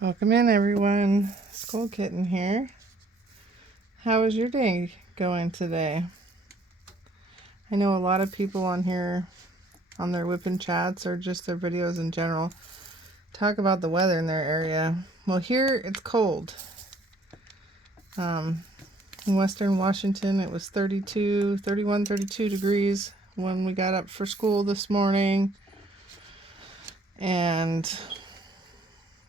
Welcome in, everyone. Skull Kitten here. How is your day going today? I know a lot of people on here, on their Wip N Chats or just their videos in general, talk about the weather in their area. Well, here it's cold. In Western Washington, it was 32 degrees when we got up for school this morning. And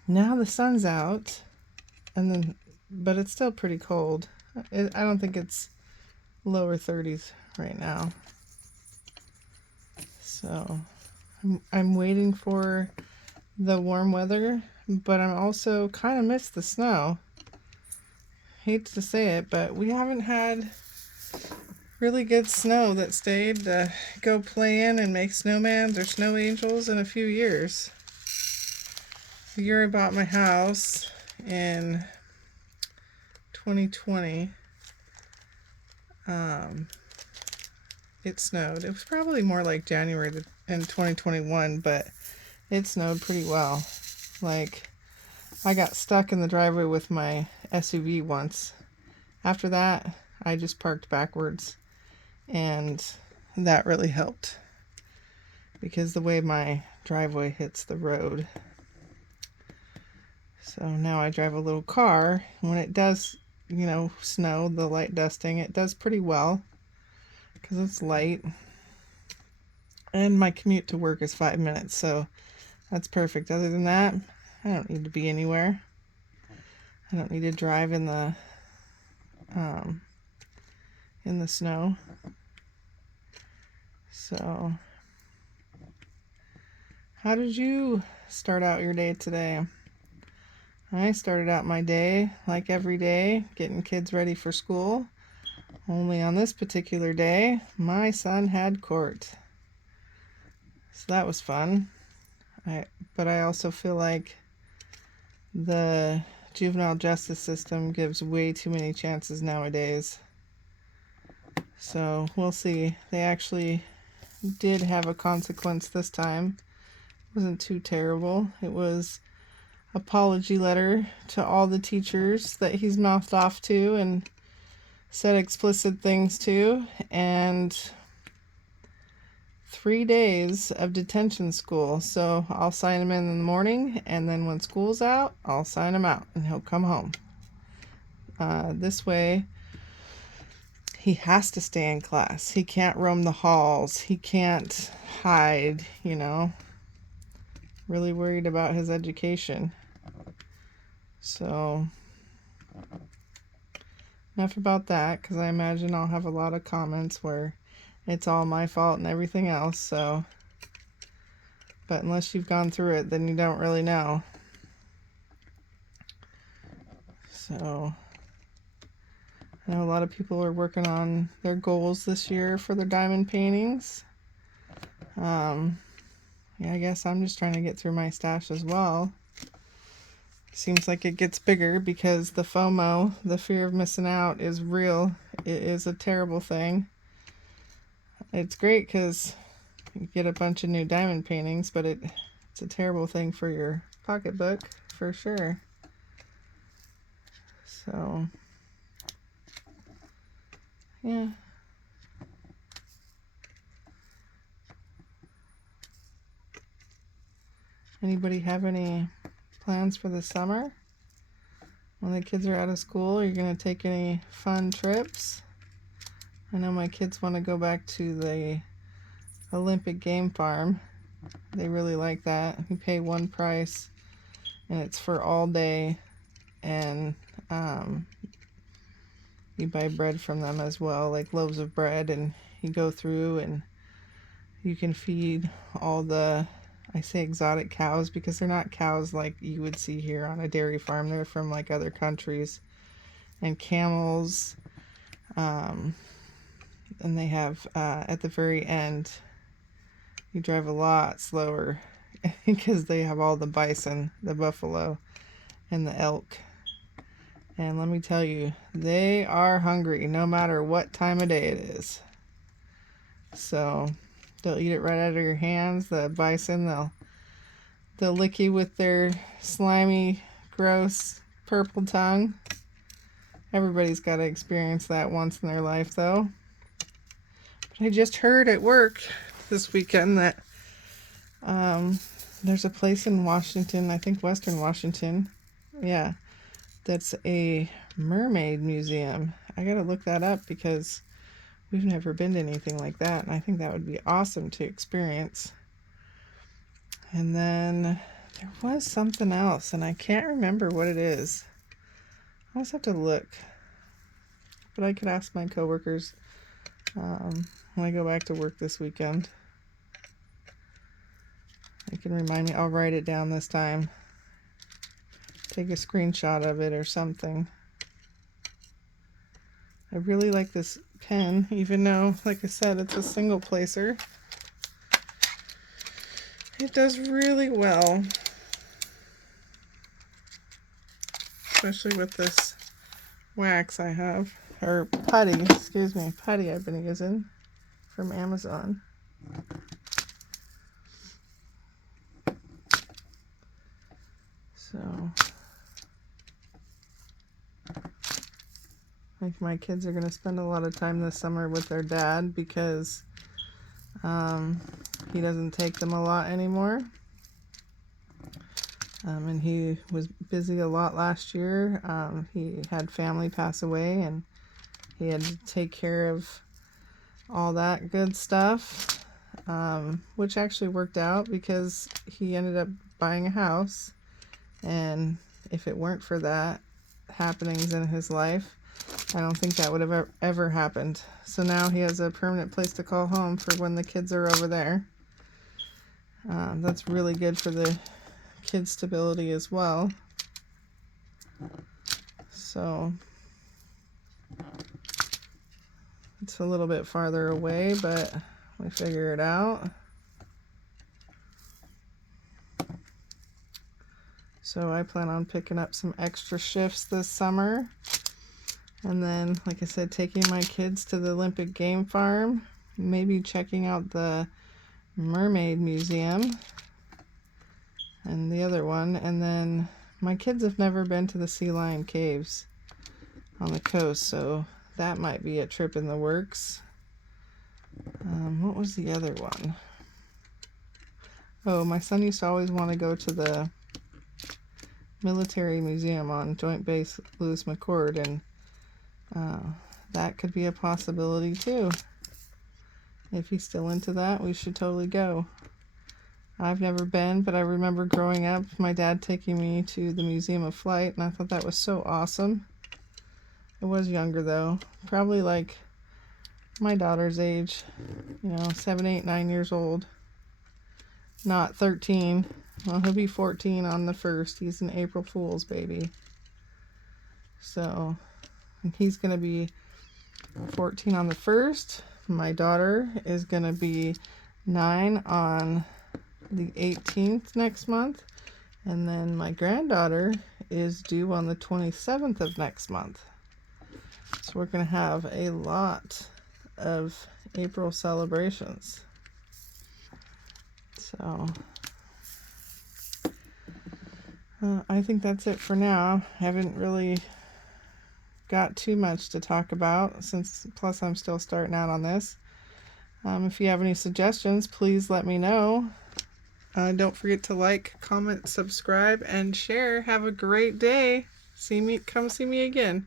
now the sun's out, but it's still pretty cold. I don't think it's lower 30s right now. So I'm waiting for the warm weather, but I'm also kind of miss the snow. Hate to say it, but we haven't had really good snow that stayed to go play in and make snowmans or snow angels in a few years. The year I bought my house in 2020, it snowed. It was probably more like January in 2021, but it snowed pretty well. Like, I got stuck in the driveway with my SUV once. After that, I just parked backwards, and that really helped because the way my driveway hits the road. So now I drive a little car. When it does, snow, the light dusting, it does pretty well because it's light. And my commute to work is 5 minutes, so that's perfect. Other than that, I don't need to be anywhere. I don't need to drive in the snow. So, how did you start out your day today? I started out my day like every day, getting kids ready for school. Only on this particular day, my son had court. So that was fun. But I also feel like the juvenile justice system gives way too many chances nowadays. So we'll see. They actually did have a consequence this time. It wasn't too terrible. It was apology letter to all the teachers that he's mouthed off to and said explicit things to, and 3 days of detention school. So I'll sign him in the morning, and then when school's out, I'll sign him out and he'll come home. This way, he has to stay in class. He can't roam the halls. He can't hide, Really worried about his education. So, enough about that, because I imagine I'll have a lot of comments where it's all my fault and everything else. So, but unless you've gone through it, then you don't really know. So, I know a lot of people are working on their goals this year for their diamond paintings. Yeah, I guess I'm just trying to get through my stash as well. Seems like it gets bigger because the FOMO, the fear of missing out, is real. It is a terrible thing. It's great because you get a bunch of new diamond paintings, but it's a terrible thing for your pocketbook, for sure. So, yeah. Anybody have any plans for the summer? When the kids are out of school, are you going to take any fun trips? I know my kids want to go back to the Olympic game farm. They really like that. You pay one price, and it's for all day, and you buy bread from them as well, like loaves of bread, and you go through and you can feed all the, I say exotic cows because they're not cows like you would see here on a dairy farm. They're from like other countries. And camels. And they have, at the very end, you drive a lot slower because they have all the bison, the buffalo, and the elk. And let me tell you, they are hungry no matter what time of day it is. So they'll eat it right out of your hands. The bison, they'll lick you with their slimy, Gross purple tongue. Everybody's got to experience that once in their life, though. But I just heard at work this weekend that there's a place in Washington, I think Western Washington, yeah, that's a mermaid museum. I gotta look that up because we've never been to anything like that, and I think that would be awesome to experience. And then there was something else, and I can't remember what it is. I'll just have to look. But I could ask my coworkers when I go back to work this weekend. They can remind me. I'll write it down this time. Take a screenshot of it or something. I really like this pen, even though, like I said, it's a single placer. It does really well. Especially with this wax I have. Or putty, excuse me. Putty I've been using from Amazon. So, like, my kids are going to spend a lot of time this summer with their dad because he doesn't take them a lot anymore. And he was busy a lot last year. He had family pass away, and he had to take care of all that good stuff, which actually worked out because he ended up buying a house. And if it weren't for that happenings in his life, I don't think that would have ever happened. So now he has a permanent place to call home for when the kids are over there. That's really good for the kids' stability as well. So it's a little bit farther away, but we figure it out. So I plan on picking up some extra shifts this summer. And then, like I said, taking my kids to the Olympic Game Farm. Maybe checking out the Mermaid Museum. And the other one. And then my kids have never been to the Sea Lion Caves on the coast. So that might be a trip in the works. What was the other one? Oh, my son used to always want to go to the military museum on Joint Base Lewis McChord, and that could be a possibility too. If he's still into that, we should totally go. I've never been, but I remember growing up, my dad taking me to the Museum of Flight, and I thought that was so awesome. I was younger though, probably like my daughter's age, 7, 8, 9 years old, not 13. Well, he'll be 14 on the 1st. He's an April Fool's baby. So, he's going to be 14 on the 1st. My daughter is going to be 9 on the 18th next month. And then my granddaughter is due on the 27th of next month. So we're going to have a lot of April celebrations. So I think that's it for now. I haven't really got too much to talk about, plus I'm still starting out on this. If you have any suggestions, please let me know. Don't forget to like, comment, subscribe, and share. Have a great day. Come see me again.